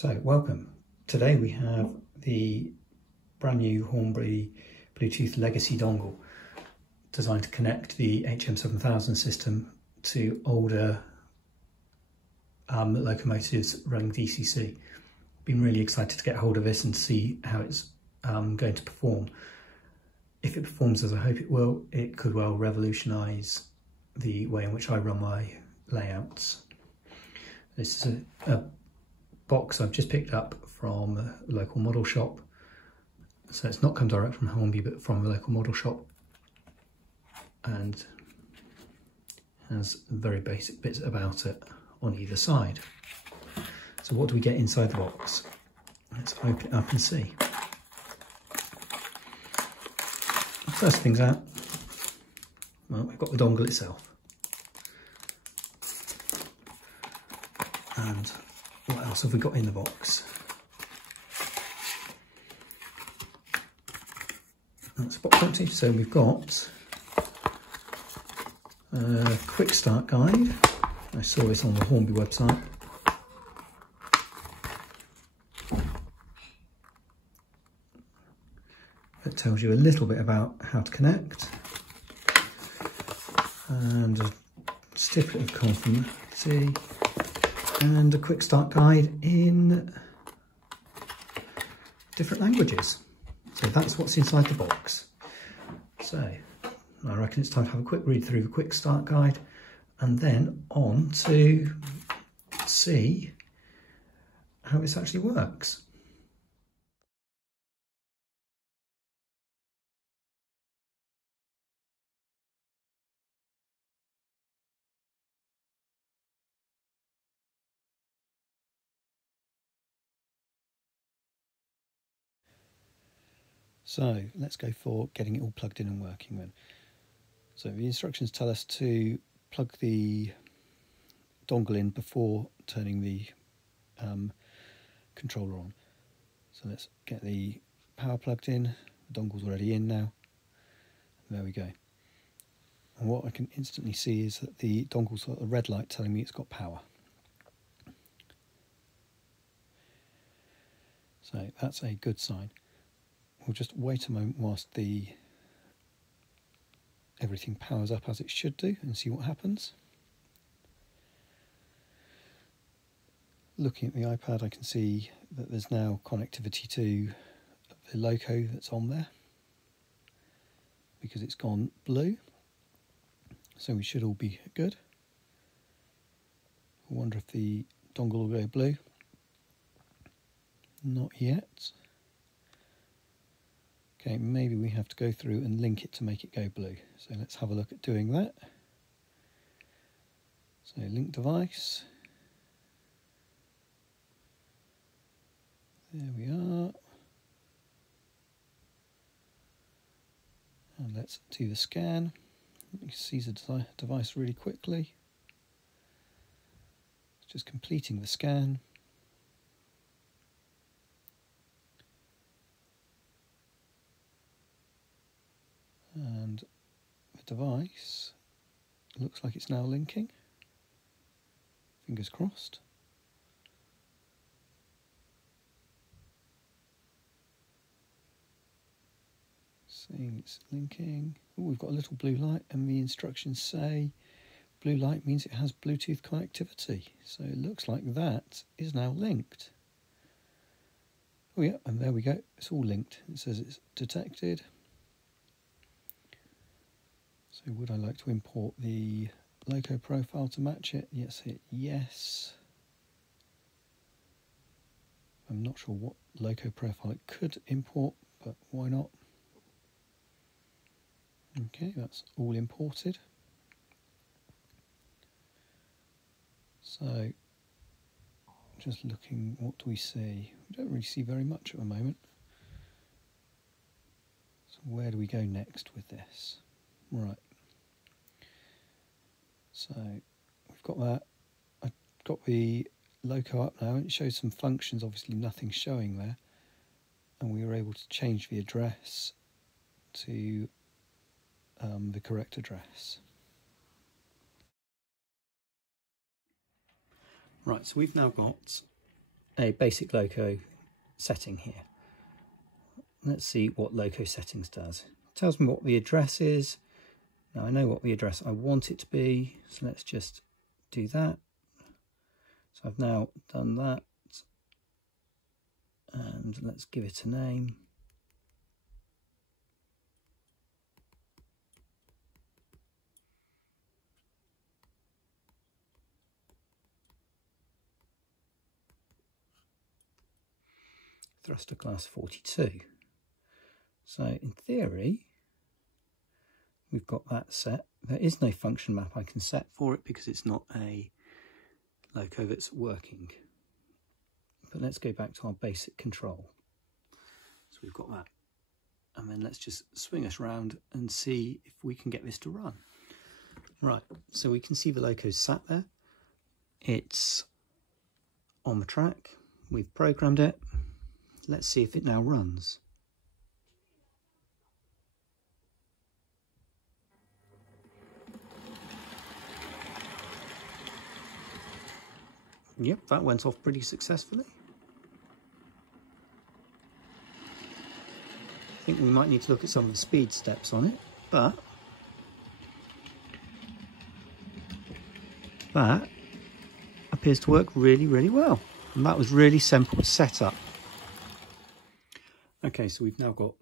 So welcome. Today we have the brand new Hornby Bluetooth Legacy dongle designed to connect the HM7000 system to older locomotives running DCC. Been really excited to get hold of this and see how it's going to perform. If it performs as I hope it will, it could well revolutionise the way in which I run my layouts. This is a box I've just picked up from a local model shop. So it's not come direct from Hornby, but from a local model shop, and has very basic bits about it on either side. So what do we get inside the box? Let's open it up and see. First things out, well, we've got the dongle itself. And what else have we got in the box? That's box empty. So we've got a quick start guide. I saw this on the Hornby website. It tells you a little bit about how to connect, and a certificate of conformity, and a quick start guide in different languages. So that's what's inside the box. So I reckon it's time to have a quick read through the quick start guide and then on to see how this actually works. So let's go for getting it all plugged in and working then. So the instructions tell us to plug the dongle in before turning the controller on. So let's get the power plugged in. The dongle's already in now. There we go. And what I can instantly see is that the dongle's got a red light telling me it's got power. So that's a good sign. We'll just wait a moment whilst everything powers up as it should do and see what happens. Looking at the iPad, I can see that there's now connectivity to the loco that's on there because it's gone blue. So we should all be good. I wonder if the dongle will go blue. Not yet. Okay, maybe we have to go through and link it to make it go blue. So let's have a look at doing that. So link device. There we are. And let's do the scan. You can see the device really quickly. It's just completing the scan. And the device looks like it's now linking. Fingers crossed. Seeing it's linking. Oh, we've got a little blue light, and the instructions say blue light means it has Bluetooth connectivity. So it looks like that is now linked. Oh yeah, and there we go. It's all linked. It says it's detected. So would I like to import the loco profile to match it? Yes, hit yes. I'm not sure what loco profile it could import, but why not? Okay, that's all imported. So just looking, what do we see? We don't really see very much at the moment. So where do we go next with this? Right. So we've got that. I've got the loco up now, and it shows some functions. Obviously nothing's showing there, and we were able to change the address to the correct address. Right, so we've now got a basic loco setting here. Let's see what loco settings does. It tells me what the address is. Now I know what the address I want it to be, so let's just do that. So I've now done that, and let's give it a name. Thruster class 42. So in theory, we've got that set. There is no function map I can set for it because it's not a loco that's working. But let's go back to our basic control. So we've got that. And then let's just swing us around and see if we can get this to run. Right, so we can see the loco's sat there. It's on the track. We've programmed it. Let's see if it now runs. Yep, that went off pretty successfully. I think we might need to look at some of the speed steps on it, but that appears to work really, really well. And that was really simple to set up. Okay, so we've now got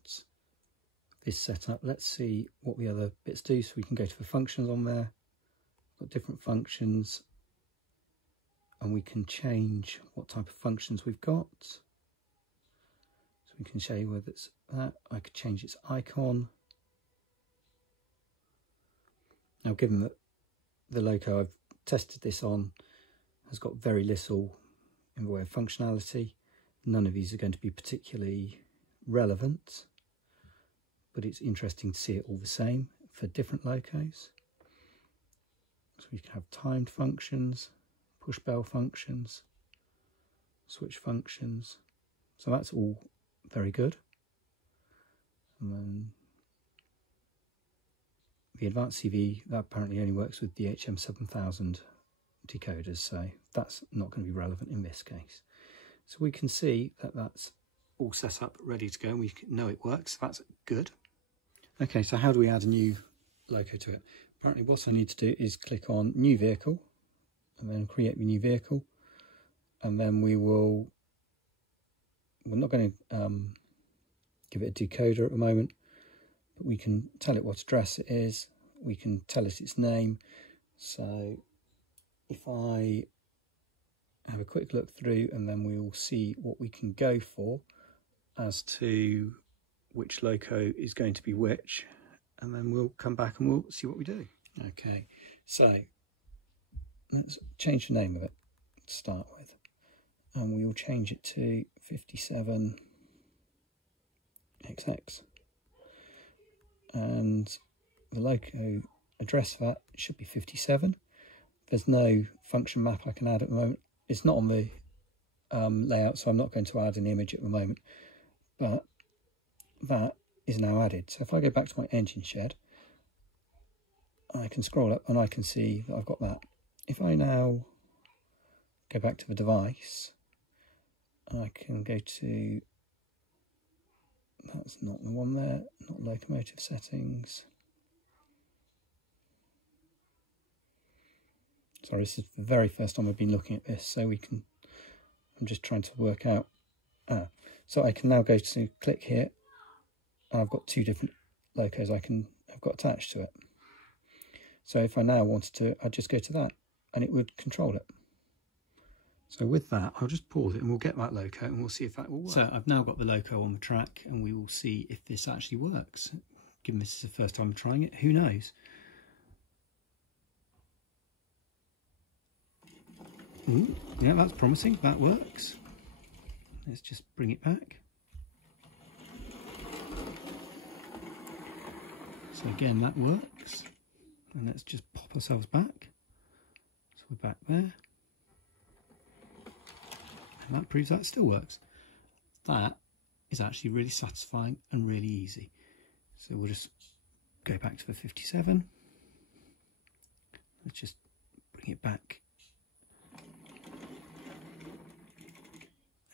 this set up. Let's see what the other bits do. So we can go to the functions on there. Got different functions, and we can change what type of functions we've got. So we can show you whether it's that. I could change its icon. Now, given that the loco I've tested this on has got very little in the way of functionality, none of these are going to be particularly relevant, but it's interesting to see it all the same for different locos. So we can have timed functions, push bell functions, switch functions. So that's all very good. And then the advanced CV, that apparently only works with the HM7000 decoders, so that's not going to be relevant in this case. So we can see that that's all set up, ready to go, and we know it works. That's good. Okay, so how do we add a new loco to it? Apparently what I need to do is click on new vehicle and then create the new vehicle, and then we're not going to give it a decoder at the moment, but we can tell it what address it is, we can tell it its name. So if I have a quick look through, and then we will see what we can go for as to which loco is going to be which, and then we'll come back and we'll see what we do. Okay, so let's change the name of it to start with, and we will change it to 57XX, and the loco address for that should be 57. There's no function map I can add at the moment. It's not on the layout, so I'm not going to add an image at the moment, but that is now added. So if I go back to my engine shed, I can scroll up and I can see that I've got that. If I now go back to the device, I can go to, that's not the one there, not locomotive settings. Sorry, this is the very first time I've been looking at this, so I'm just trying to work out. So I can now go to click here. I've got two different locos I've got attached to it. So if I now wanted to, I'd just go to that and it would control it. So with that, I'll just pause it and we'll get that loco and we'll see if that will work. So I've now got the loco on the track and we will see if this actually works. Given this is the first time I'm trying it, who knows? Yeah, that's promising. That works. Let's just bring it back. So again, that works. And let's just pop ourselves back. So we're back there. And that proves that it still works. That is actually really satisfying and really easy. So we'll just go back to the 57. Let's just bring it back.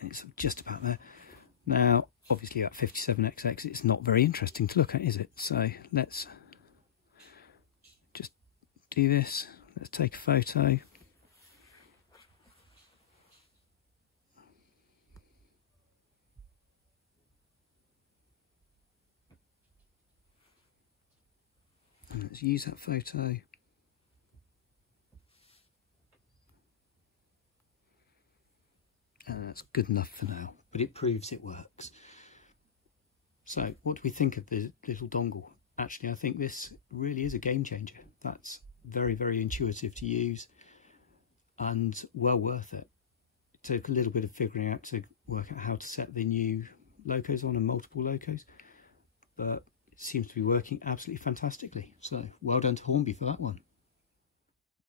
and it's just about there. Now, obviously at 57xx, it's not very interesting to look at, is it? So let's just do this. Let's take a photo. And let's use that photo. And that's good enough for now, but it proves it works. So what do we think of the little dongle? Actually, I think this really is a game changer. That's very, very intuitive to use and well worth it. It took a little bit of figuring out to work out how to set the new locos on and multiple locos, but it seems to be working absolutely fantastically. So well done to Hornby for that one.